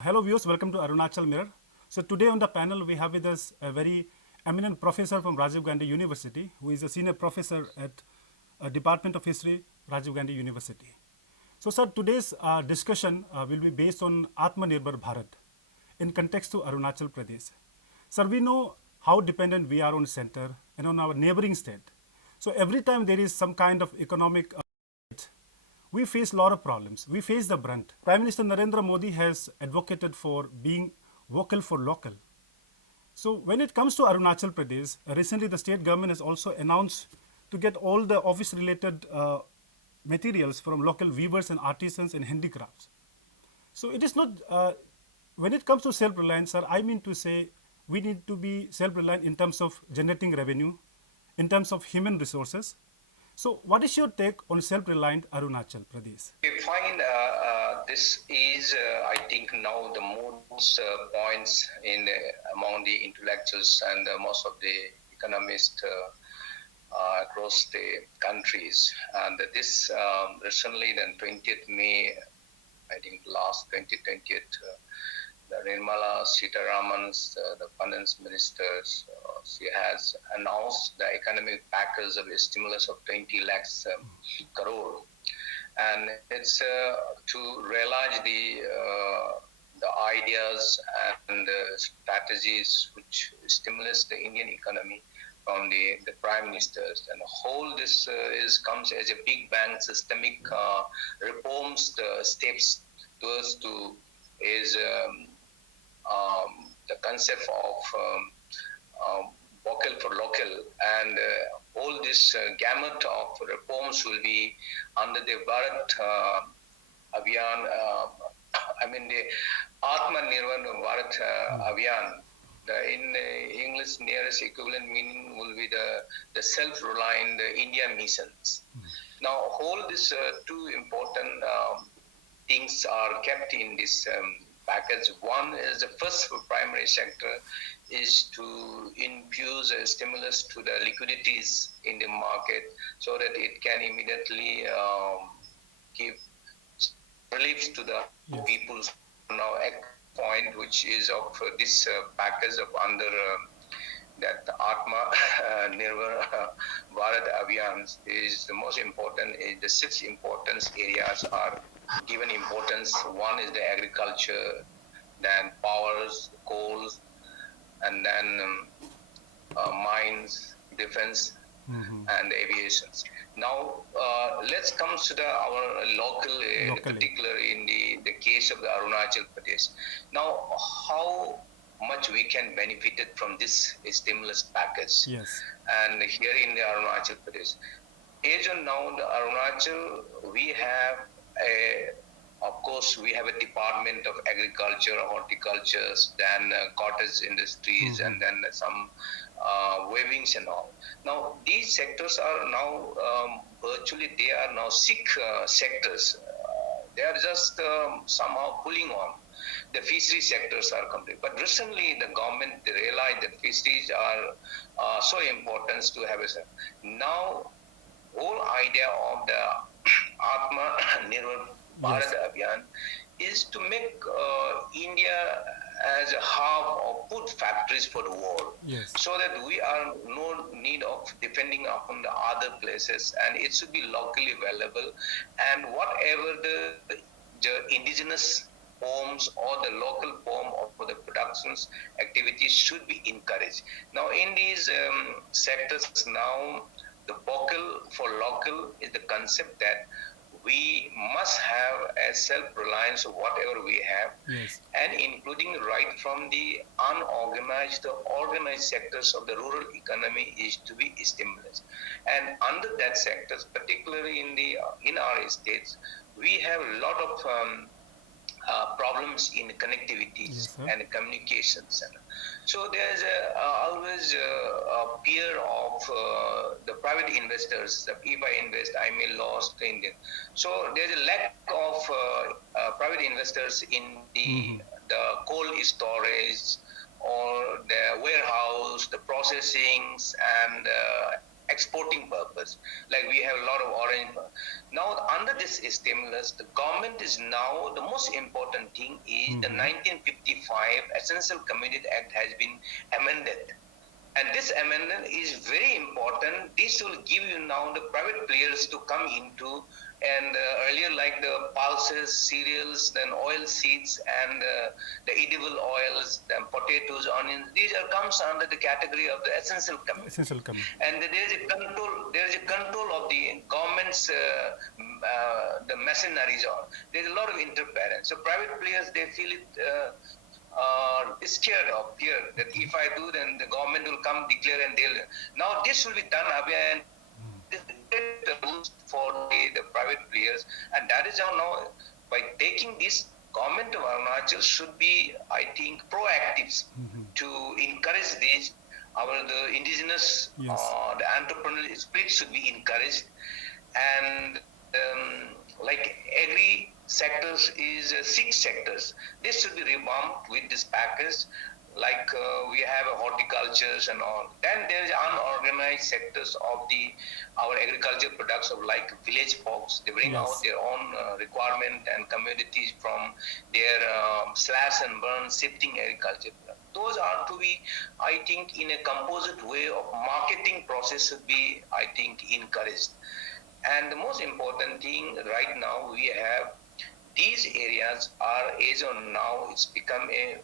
Hello viewers, welcome to Arunachal Mirror. So today on the panel we have with us a very eminent professor from Rajiv Gandhi University who is a senior professor at Department of History, Rajiv Gandhi University. So sir, today's discussion will be based on Atmanirbhar Bharat in context to Arunachal Pradesh. Sir, we know how dependent we are on center and on our neighboring state. So every time there is some kind of economic we face a lot of problems. We face the brunt. Prime Minister Narendra Modi has advocated for being vocal for local. So when it comes to Arunachal Pradesh, recently the state government has also announced to get all the office related materials from local weavers and artisans and handicrafts. So it is not, when it comes to self-reliance, sir, I mean to say we need to be self-reliant in terms of generating revenue, in terms of human resources. So what is your take on self-reliant Arunachal Pradesh? We find this is, I think, now the most points among the intellectuals and most of the economists across the countries. And this recently, then 20th May, I think last 2020th, the Nirmala Sitaraman, the finance minister, she has announced the economic package of a stimulus of 20 lakhs crore, and it's to realize the ideas and strategies which stimulus the Indian economy from the prime ministers, and whole this comes as a big bang systemic reforms steps towards to is the concept of vocal for local, and all this gamut of reforms will be under the Bharat Abhiyan, the Atmanirbhar Bharat Abhiyan. In English, nearest equivalent meaning will be the self-reliant India missions. Now, all these two important things are kept in this package. One is the first primary sector is to infuse a stimulus to the liquidities in the market so that it can immediately give relief to the people. Now, a point which is of this package of under that Atma Nirbhar Bharat Abhiyan is the most important. The six importance areas are given importance. One is the agriculture, then powers, coals, and then mines, defense, and aviation. Now, let's come to our local, particular in the case of the Arunachal Pradesh. Now, how much we can benefit from this stimulus package? Yes. And here in the Arunachal Pradesh, as of now, the Arunachal, we have of course, we have a department of agriculture, horticulture, then cottage industries, and then some weavings and all. Now, these sectors are now virtually they are now sick sectors. They are just somehow pulling on. The fishery sectors are complete. But recently, the government realized that fisheries are so important to have a. Now, whole idea of the Atma Nirbhar Bharat Abhiyan is to make India as a hub of food factories for the world, so that we are no need of depending upon the other places, and it should be locally available, and whatever the indigenous forms or the local form of the productions activities should be encouraged. Now, in these sectors now, the vocal for local is the concept that we must have a self-reliance of whatever we have, and including right from the unorganized to organized sectors of the rural economy is to be stimulated. And under that sectors, particularly in our states, we have a lot of problems in connectivity and communications. So there's always a fear of the private investors. That if I invest, I may lose the Indian. So there's a lack of private investors in the cold storage or the warehouse, the processings, and exporting purpose. Like we have a lot of orange. Now under this stimulus, the government is now, the most important thing is the 1955 Essential Commodity Act has been amended. And this amendment is very important. This will give you now the private players to come into, and earlier like the pulses, cereals, then oil seeds, and the edible oils, then potatoes, onions. These are comes under the category of the essential commodity. Essential commodity. And there is a control. There is a control of the government's the machineries. Or there is a lot of interference. So private players, they feel it. Scared of fear that if I do, then the government will come declare and they'll. Now this will be done again. This is the rules for the private players, and that is how now by taking this, government of Arunachal should be, I think, proactive to encourage these. The indigenous, the entrepreneurial spirit should be encouraged, and like every sectors is 6 sectors. This should be revamped with this package. Like we have a horticultures and all. Then there is unorganized sectors of our agriculture products of like village folks. They bring out their own requirement and commodities from their slash and burn shifting agriculture. Those are to be, I think, in a composite way of marketing process should be, I think, encouraged. And the most important thing right now, we have these areas are, as on now, it's become a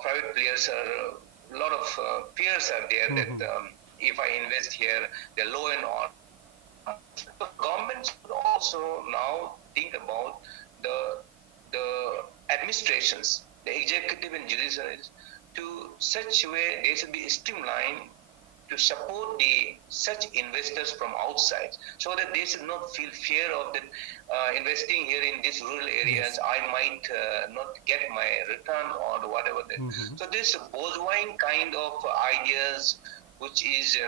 private players are, a lot of fears are there that if I invest here, the low and all. The government should also now think about the administrations, the executive and judiciaries, to such way they should be streamlined to support such investors from outside, so that they should not feel fear of the investing here in these rural areas. I might not get my return or whatever. So this bourgeois kind of ideas, which is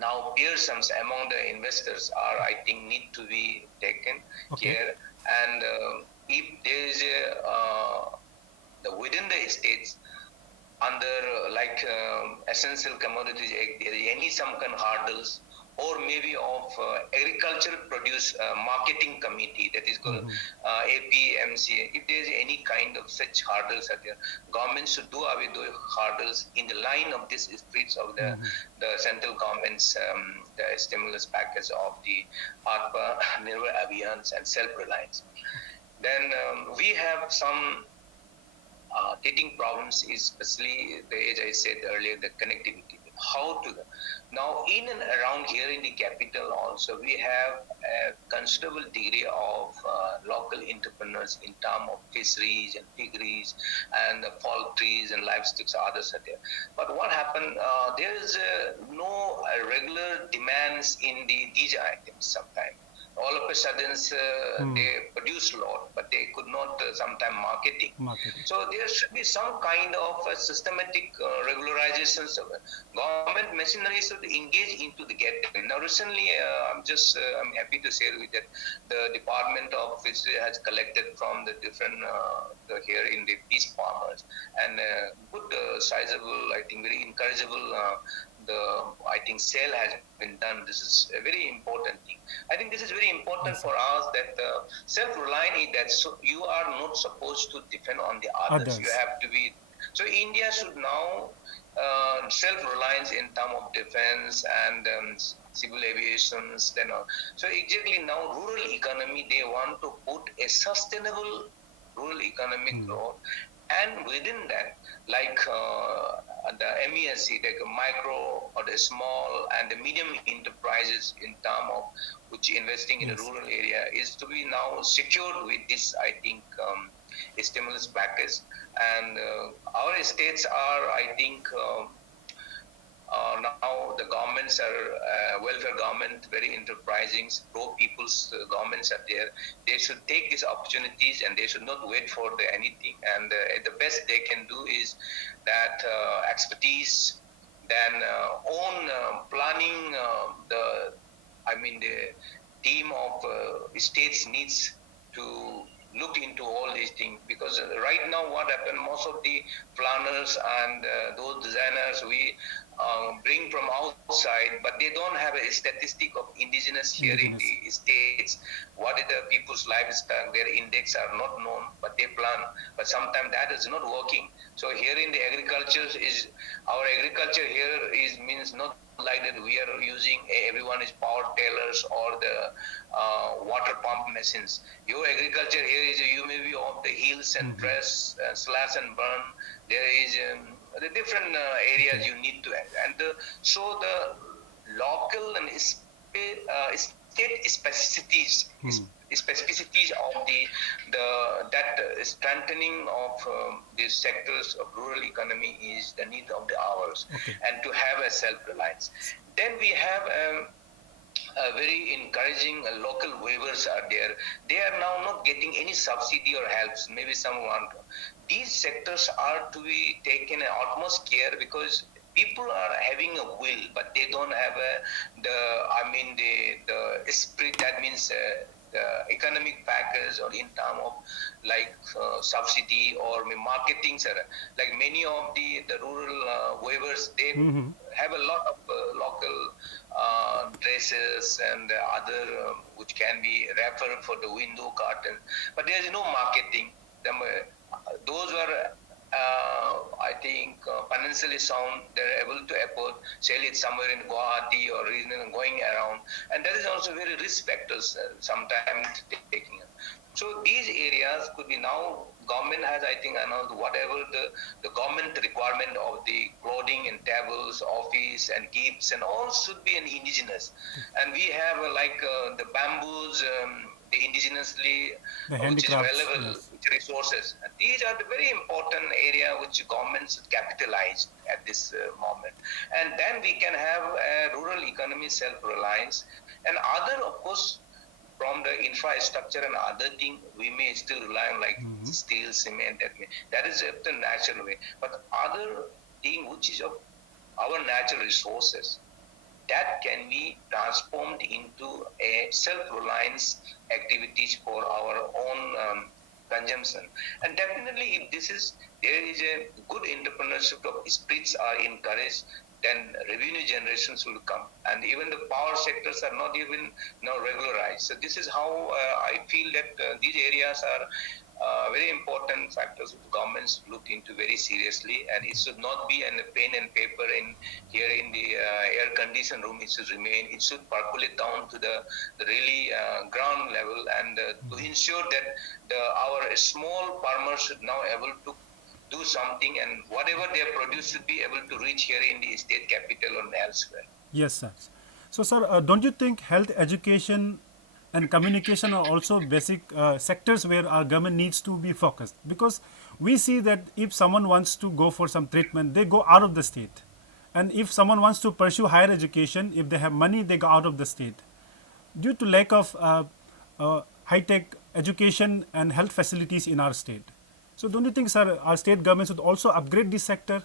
now fearsome among the investors, are, I think, need to be taken care. And if there is within the states, under like essential commodities act, there is any some kind of hurdles, or maybe of agricultural produce marketing committee, that is called APMC. If there is any kind of such hurdles are there, government should do away those hurdles in the line of this spirits of the central government's the stimulus package of the Atma Nirbhar Abhiyans and self-reliance. Then we have some teething problems, especially as I said earlier, the connectivity. How to now in and around here in the capital also, we have a considerable degree of local entrepreneurs in terms of fisheries and piggeries and poultries and livestock, others are there. But what happened? There is no regular demands in these items sometimes. All of a sudden, they produce a lot, but they could not sometime marketing. So there should be some kind of systematic regularizations of government machinery should engage into the get. Now recently, I'm happy to say that the Department of Fisheries has collected from the different here in the peace farmers, and good sizable, I think very encourageable I think sale has been done. This is a very important thing. I think this is very important for us, that self-reliant is that you are not supposed to depend on the others. You have to be. So India should now self-reliance in terms of defense and civil aviation. So exactly now rural economy, they want to put a sustainable rural economic growth. And within that, like the MESC, like a micro or the small and the medium enterprises in terms of which investing in a rural area is to be now secured with this, I think, stimulus package. And our states are, I think, now the governments are welfare government, very enterprising, pro-people's governments are there. They should take these opportunities and they should not wait for anything. And the best they can do is that expertise, then own planning. The team of states needs to look into all these things, because right now what happened, most of the planners and those designers we bring from outside, but they don't have a statistic of indigenous here in Indigenous. the states. What is the people's lifestyle, their index are not known, but they plan, but sometimes that is not working. So here in the agriculture is, our agriculture here is means not like that we are using everyone is power tillers or the water pump machines. Your agriculture here is, you may be off the hills and press, slash and burn. There is the different areas Okay. you need to add. And so the local and state specificities of the that strengthening of these sectors of rural economy is the need of the hours, Okay. and to have a self-reliance. Then we have very encouraging local waivers are there. They are now not getting any subsidy or helps. Maybe some want. These sectors are to be taken utmost care, because people are having a will, but they don't have the spirit. That means the economic package, or in terms of like subsidy or marketing, sir. Like many of the rural waivers, they have a lot of local dresses and other which can be referred for the window curtain, but there is no marketing. Those were I think financially sound, they're able to afford, sell it somewhere in Guwahati or region and going around, and that is also very risk factors sometimes taking it. So these areas could be now, government has I think announced whatever the government requirement of the clothing and tables, office and gifts and all should be an indigenous, and we have the bamboos. The indigenously, The which is handicrafts. available, Yes. which resources. And these are the very important area which governments should capitalize at this moment. And then we can have a rural economy self-reliance. And other, of course, from the infrastructure and other thing, we may still rely on like steel, cement, that is the natural way. But other thing which is of our natural resources, that can be transformed into a self-reliance activities for our own consumption. And definitely, if there is a good entrepreneurship of spirits are encouraged, then revenue generations will come, and even the power sectors are not even now regularized. So this is how I feel that these areas are very important factors which governments look into very seriously, and it should not be a pen and paper in here in the air conditioned room. It should remain. It should percolate down to the really ground level, and to ensure that our small farmers should now able to do something, and whatever they produce should be able to reach here in the state capital or elsewhere. Yes, sir. So, sir, don't you think health, education, and communication are also basic sectors where our government needs to be focused? Because we see that if someone wants to go for some treatment, they go out of the state. And if someone wants to pursue higher education, if they have money, they go out of the state. Due to lack of high-tech education and health facilities in our state. So don't you think, sir, our state government should also upgrade this sector?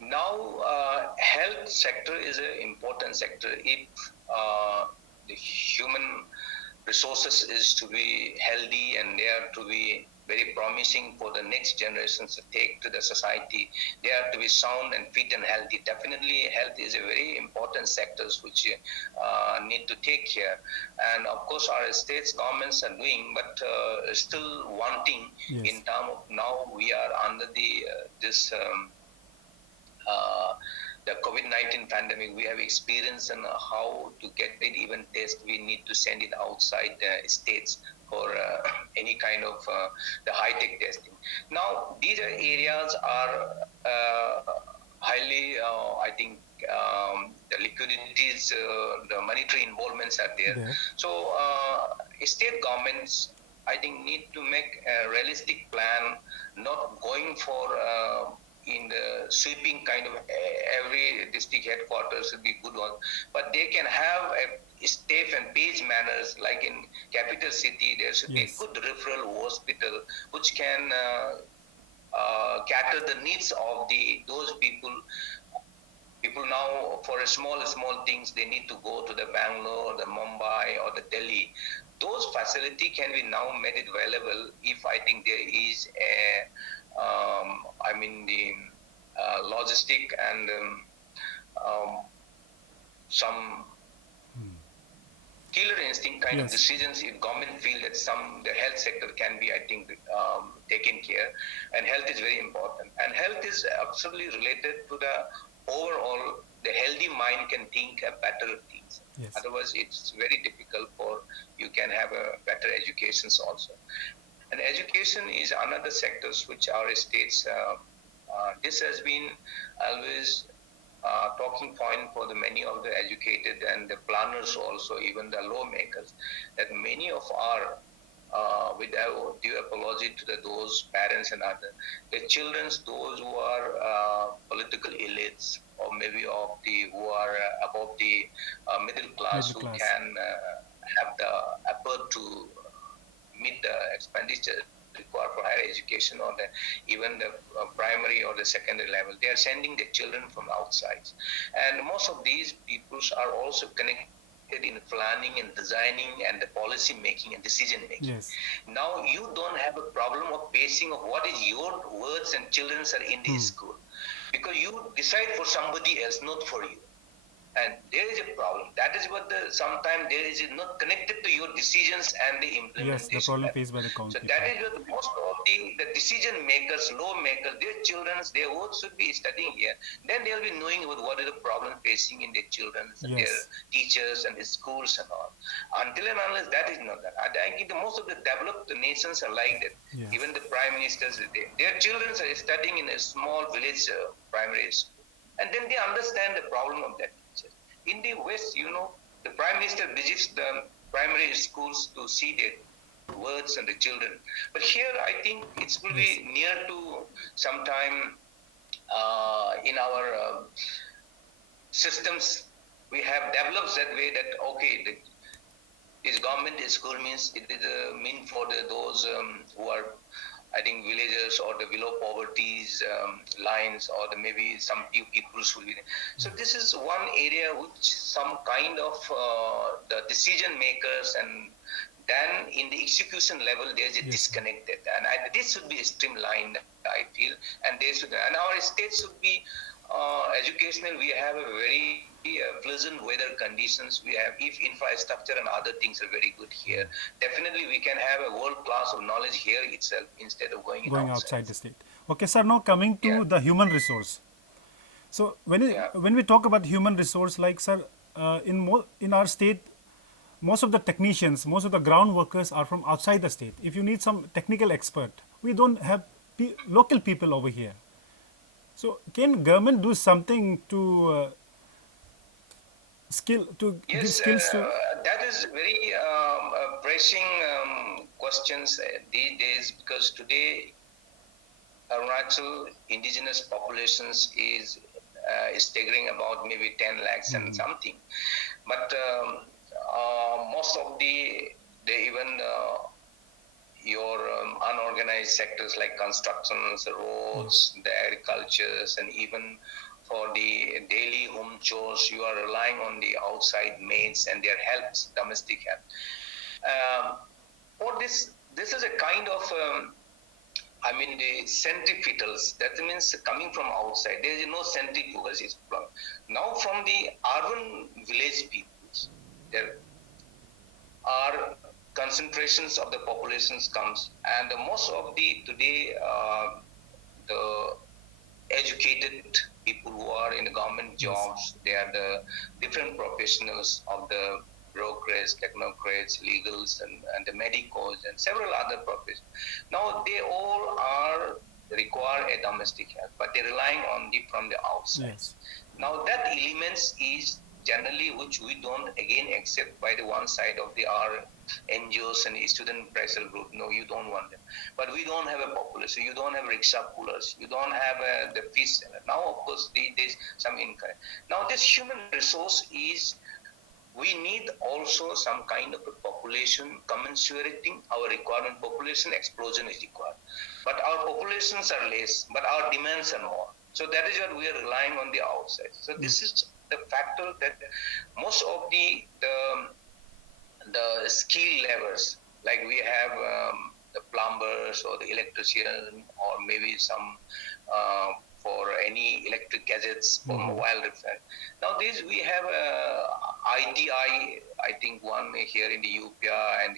Now, health sector is an important sector. If the human resources is to be healthy and they are to be very promising for the next generations to take to the society, they have to be sound and fit and healthy. Definitely, health is a very important sectors which need to take care. And of course, our states governments are doing, but still wanting Yes. in terms of now we are under this. The COVID-19 pandemic, we have experienced and how to get it even test, we need to send it outside the states for any kind of the high-tech testing. Now, these areas are highly, I think, the liquidities, the monetary involvements are there. There. So, state governments, I think, need to make a realistic plan, not going for in the sweeping kind of every district headquarters should be good one, but they can have a safe and page manners like in capital city. There should be a good referral hospital which can cater the needs of those people. People now, for a small things, they need to go to the Bangalore or the Mumbai or the Delhi. those facility can be now made it available if I think there is a, the logistic and some killer instinct kind of Yes. decisions if government feel that the health sector can be, I think, taken care, and health is very important, and health is absolutely related to the overall. The healthy mind can think better things. Yes. Otherwise, it's very difficult for you can have a better educations also. And education is another sectors which our states. This has been always talking point for the many of the educated and the planners also, even the lawmakers, that many of our with due apology to those parents and others, the childrens, those who are political elites or maybe of the who are above the middle class, who can have the effort to meet the expenditure required for higher education or even the primary or the secondary level. They are sending their children from outside. And most of these peoples are also connected in planning and designing and the policy making and decision making. Yes. Now you don't have a problem of pacing of what is your words and children's are in the school, because you decide for somebody else, not for you. And there is a problem. That is what sometimes there is not connected to your decisions and the implementation. Yes, the problem faced by the common So people. that is what most of the decision makers, lawmakers, their children, their work should be studying here. Then they'll be knowing about what is the problem facing in their children, Yes. their teachers and the schools and all. Until and unless that is not that. I think most of the developed nations are like that. Yes. Even the prime ministers, their children are studying in a small village primary school. And then they understand the problem of that. In the West, the Prime Minister visits the primary schools to see their words and the children. But here, I think it will be near to sometime in our systems, we have developed that way that, okay, this government school means it is a mean for those who are, I think, villagers or the below poverty's lines, or maybe some few people will be there. So this is one area which some kind of the decision makers, and then in the execution level there's a disconnected, and this should be streamlined, I feel, and our states should be educational. We have a very pleasant weather conditions. We have, if infrastructure and other things are very good here, definitely we can have a world class of knowledge here itself instead of going outside the state. Okay, sir. Now coming to the human resource. So when we talk about human resource, like sir, in our state, most of the technicians, most of the ground workers are from outside the state. If you need some technical expert, we don't have local people over here. So can government do something to give skills to? That is very pressing questions these days, because today Arunachal indigenous populations is staggering about maybe 10 lakhs and something. But most of even your unorganized sectors like constructions, roads, the agricultures, and even for the daily home chores, you are relying on the outside maids and their helps, domestic help. For this is a kind of, the centrifugals. That means coming from outside. There is no centrifugals. Now from the urban village peoples, there are concentrations of the populations comes, and most of the today the educated people who are in the government jobs, they are the different professionals of the brokers, technocrats, legals, and the medicals, and several other professions. Now they all require a domestic help, but they're relying on from the outside. Yes. Now that elements is generally which we don't again accept by the one side of our NGOs and student pressure group. No, you don't want them. But we don't have a population. You don't have rickshaw pullers. You don't have the fish seller. Now, of course, there's some income. Now, this human resource is, we need also some kind of a population commensurating our requirement. Population explosion is required. But our populations are less, but our demands are more. So that is what we are relying on the outside. So this is the factor that most of the the skill levels. Like we have the plumbers or the electrician, or maybe some for any electric gadgets for mobile repair. Now these we have ITI, I think one here in the UPI, and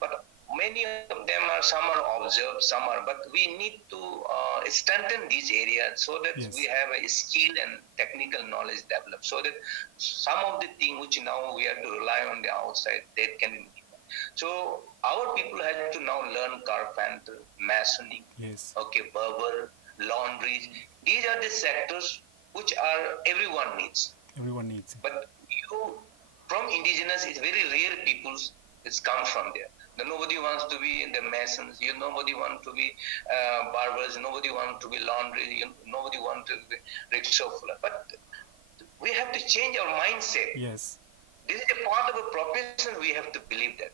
but many of them are, some are observed, some are, but we need to strengthen these areas so that we have a skill and technical knowledge developed, so that some of the things which now we have to rely on the outside, that can be. So our people have to now learn carpenter, masonry, barber, laundries. These are the sectors which are everyone needs. Everyone needs it. But you, from indigenous, it's very rare peoples. It's come from there. Nobody wants to be the masons. Nobody wants to be barbers. Nobody wants to be laundry. Nobody wants to be rickshaw fuller. But we have to change our mindset. Yes. This is a part of a profession. We have to believe that.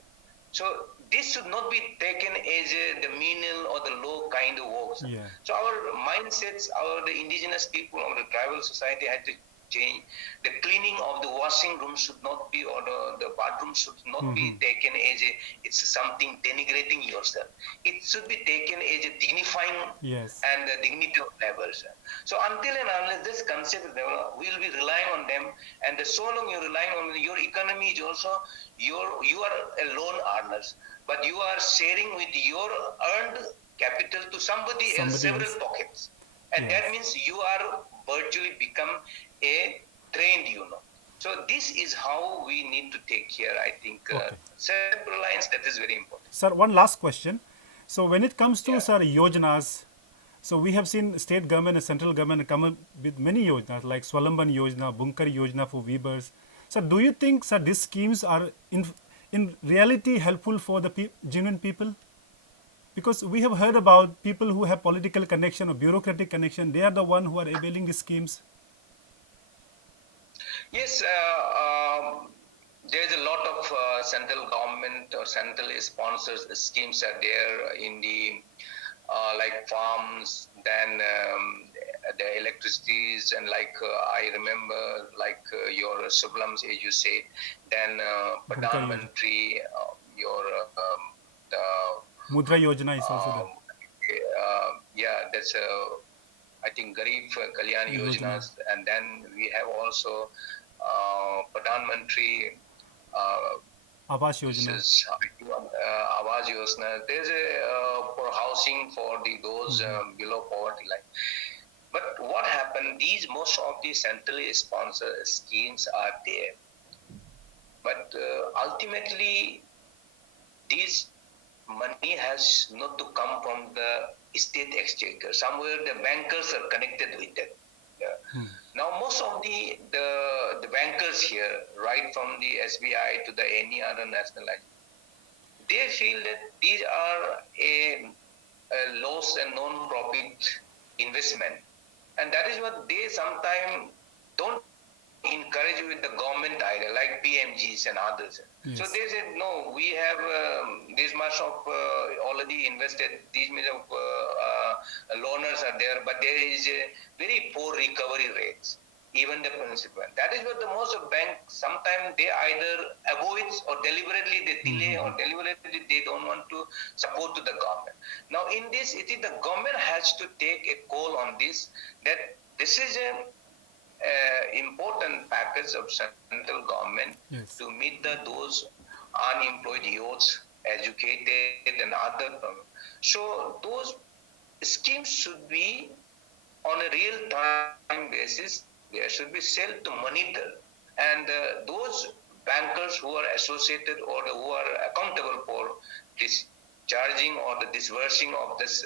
So this should not be taken as the menial or the low kind of works. Yeah. So our mindsets, the indigenous people, or the tribal society had to change. The cleaning of the washing room should not be, or the bathroom should not be taken as it's something denigrating yourself. It should be taken as a dignifying and the dignity of levels. So until and unless this concept is developed, we will be relying on them, and so long you're relying on your economy is also, you are a loan earners, but you are sharing with your earned capital to somebody else, several pockets. And that means you are virtually become a trained, So this is how we need to take care, I think. Self-reliance, that is very important. Sir, one last question. So when it comes to, sir, yojanas, so we have seen state government and central government come up with many yojanas, like Swalamban Yojana, Bunkar Yojana for weavers. So do you think, sir, these schemes are in reality helpful for the genuine people? Because we have heard about people who have political connection or bureaucratic connection, they are the one who are availing these schemes. Yes, there's a lot of central government or central sponsors schemes are there in the like farms, then the electricities, and like I remember like your sublams, as you said, then Pradhan Mantri, your the Mudra Yojana is also there. That's I think Garib Kalyan Yojanas, and then we have also Pradhan Mantri Awas Yojana. Awas Yojana. There's a for housing for those below poverty line. But what happened? Most of the centrally sponsored schemes are there, but ultimately these money has not to come from the state exchequer. Somewhere the bankers are connected with it. Now most of the bankers here, right from the SBI to the any other nationalized, they feel that these are a loss and non-profit investment, and that is what they sometimes don't encourage with the government idea, like PMGs and others. So they said, no, we have this much of already invested, these much of loaners are there, but there is a very poor recovery rates, even the principal. That is what the most of banks, sometimes they either avoid or deliberately they delay or deliberately they don't want to support to the government. Now in this, it is the government has to take a call on this, that this is a important package of central government to meet those unemployed youths, educated and other. So those schemes should be on a real time basis. There should be to monitor, and those bankers who are associated or who are accountable for discharging or the disbursing of this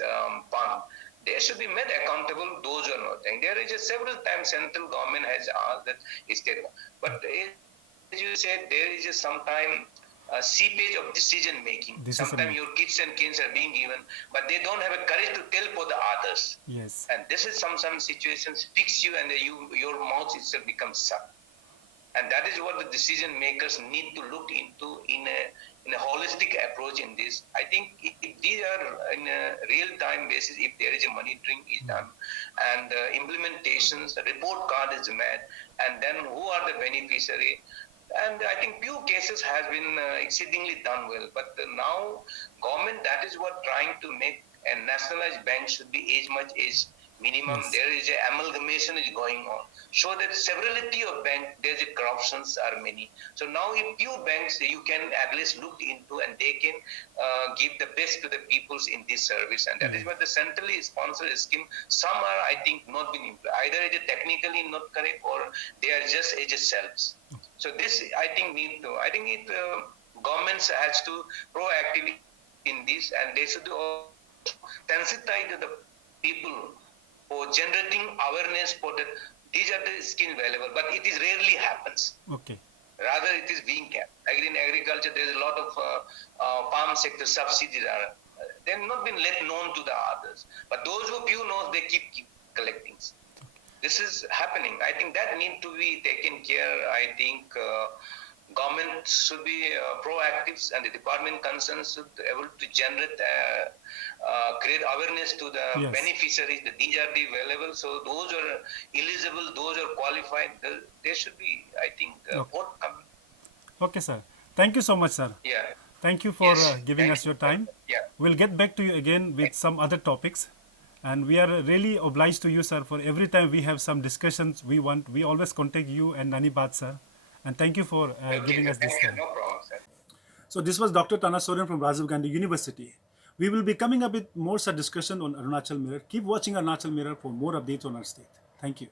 fund, they should be made accountable, those who are not. And there is several times central government has asked that state, but as you said, there is sometimes a seepage of decision making. Sometimes your kids and kids are being given, but they don't have a courage to tell for the others. Yes. And this is some situations fix you, and your mouth itself becomes shut. And that is what the decision makers need to look into in a holistic approach in this. I think if these are in a real-time basis, if there is a monitoring is done, and implementations, the report card is made, and then who are the beneficiary, and I think few cases has been exceedingly done well. But now government, that is what trying to make a nationalized bank should be age much age minimum. Yes. There is a amalgamation is going on. So that severalty of bank, there's a corruptions are many. So now if few banks you can at least look into and they can give the best to the peoples in this service, and that is what the centrally sponsored scheme. Some are, I think, not been implemented. Either it is technically not correct or they are just selves. So this, I think, I think it governments has to proactively in this, and they should also sensitize the people for generating awareness for that these are the skills available, but it is rarely happens. Okay. Rather, it is being kept. Like in agriculture, there is a lot of farm sector subsidies are they have not been let known to the others. But those who few knows, they keep collecting. This is happening. I think that need to be taken care. I think government should be proactive, and the department concerned should be able to generate, create awareness to the beneficiaries that these are the available. So those are eligible, those are qualified. They should be, I think, forthcoming. Okay, sir. Thank you so much, sir. Yeah. Thank you for Yes. giving us your time. Yeah. We'll get back to you again with some other topics. And we are really obliged to you, sir, for every time we have some discussions we always contact you and Nani Bad, sir. And thank you for giving us this time. No problem, sir. So this was Dr. Tana from Rajiv Gandhi University. We will be coming up with more such discussion on Arunachal Mirror. Keep watching Arunachal Mirror for more updates on our state. Thank you.